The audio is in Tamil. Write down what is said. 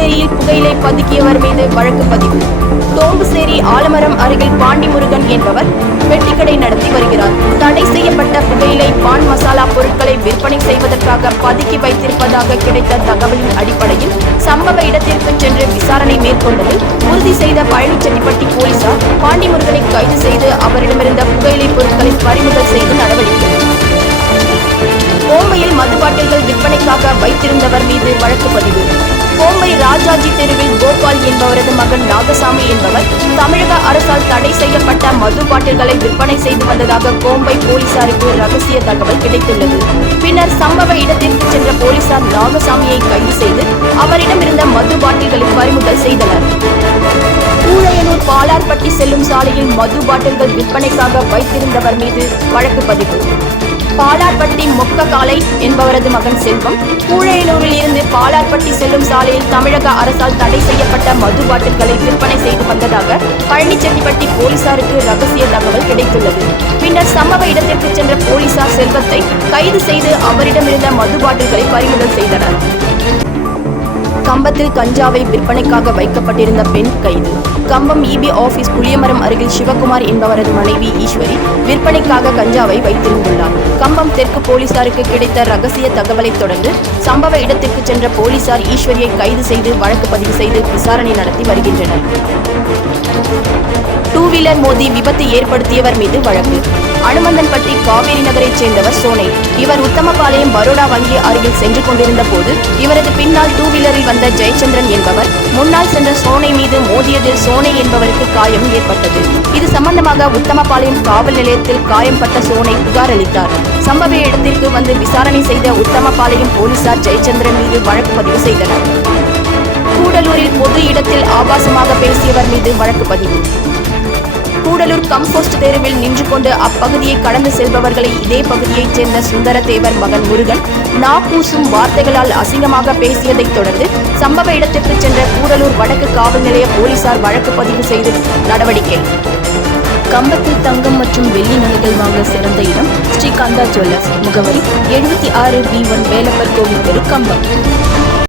டோம்புசேரியில் புகையிலை பதுக்கியவர் மீது வழக்கு பதிவு. தோம்புசேரி ஆலமரம் அருகில் பாண்டிமுருகன் என்பவர் பெட்டிக்கடை நடத்தி வருகிறார். தடை செய்யப்பட்ட புகையிலை பான் மசாலா பொருட்களை விற்பனை செய்வதற்காக பதுக்கி வைத்திருப்பதாக கிடைத்த தகவலின் அடிப்படையில் சம்பவ இடத்திற்கு சென்று விசாரணை மேற்கொண்டதில் உறுதி செய்த பழனிச்செட்டிப்பட்டி போலீசார் பாண்டிமுருகனை கைது செய்து அவரிடமிருந்த புகையிலை பொருட்களை பறிமுதல் செய்து நடவடிக்கை கோம்பையில் மதுபாட்டில்கள் விற்பனைக்காக வைத்திருந்தவர் தெருவில் கோபால் என்பவரது மகன் நாகசாமி என்பவர் தமிழக அரசால் தடை செய்யப்பட்ட மது பாட்டில்களை விற்பனை செய்து வந்ததாக கோம்பை போலீசாருக்கு ரகசிய தகவல் கிடைத்துள்ளது. பின்னர் சம்பவ இடத்திற்கு சென்ற போலீசார் நாகசாமியை கைது செய்து அவரிடம் இருந்த மது பாட்டில்களை பறிமுதல் செய்தனர். பாலார்பட்டி செல்லும் சாலையில் மது பாட்டில்கள் விற்பனைக்காக வைத்திருந்தவர் மீது வழக்கு பதிவு. பாலார்பட்டி மொக்க காலை என்பவரது மகன் செல்வம் கூழையனூரில் இருந்து பாலார்பட்டி செல்லும் சாலையில் தமிழக அரசால் தடை செய்யப்பட்ட மது பாட்டில்களை விற்பனை செய்து வந்ததாக பழனிச்செட்டிப்பட்டி போலீசாருக்கு ரகசிய தகவல் கிடைத்துள்ளது. பின்னர் சம்பவ இடத்திற்கு சென்ற போலீசார் செல்வத்தை கைது செய்து அவரிடமிருந்த மது பாட்டில்களை பறிமுதல் செய்தனர். கம்பத்தில் கஞ்சாவை விற்பனைக்காக வைக்கப்பட்டிருந்த பெண் கைது. கம்பம் இபி ஆபீஸ் புளியமரம் அருகில் சிவகுமார் என்பவரது மனைவி ஈஸ்வரி விற்பனைக்காக கஞ்சாவை வைத்திருந்துள்ளார். கம்பம் தெற்கு போலீசாருக்கு கிடைத்த ரகசிய தகவலைத் தொடர்ந்து சம்பவ இடத்திற்கு சென்ற போலீசார் ஈஸ்வரியை கைது செய்து வழக்கு பதிவு செய்து விசாரணை நடத்தி வருகின்றனர். டூ வீலர் மோதி விபத்து ஏற்படுத்தியவர் மீது வழக்கு. அனுமந்தன்பட்டி காவேரி நகரைச் சேர்ந்தவர் சோனை. இவர் உத்தமபாளையம் பரோடா வங்கி அருகில் சென்று கொண்டிருந்த போது இவரது பின்னால் டூ வீலரில் வந்த ஜெயச்சந்திரன் என்பவர் முன்னால் சென்ற சோனை மீது மோதியதில் சோனை என்பவருக்கு காயம் ஏற்பட்டது. இது சம்பந்தமாக உத்தமபாளையம் காவல் நிலையத்தில் காயம்பட்ட சோனை புகார் அளித்தார். சம்பவ இடத்திற்கு வந்து விசாரணை செய்த உத்தமபாளையம் போலீசார் ஜெயச்சந்திரன் மீது வழக்கு பதிவு செய்தனர். கூடலூரில் பொது இடத்தில் ஆபாசமாக பேசியவர் மீது வழக்கு பதிவு. கூடலூர் கம்போஸ்ட் தெருவில் நின்று கொண்டு அப்பகுதியை கடந்து செல்பவர்களை இதே பகுதியைச் சேர்ந்த சுந்தரதேவர் மகன் முருகன் நாப்பூசும் வார்த்தைகளால் அசிங்கமாக பேசியதைத் தொடர்ந்து சம்பவ இடத்திற்கு சென்ற கூடலூர் வடக்கு காவல் நிலைய போலீசார் வழக்கு பதிவு செய்து நடவடிக்கை. கம்பத்தில் தங்கம் மற்றும் வெள்ளி நகைகள் வாங்க சிறந்த இடம் ஸ்ரீகாந்தா ஜுவல்லர்ஸ் முகவரி எழுபத்தி ஆறு பி ஒன் வேலப்பர் கோவில் தெரு கம்பம்.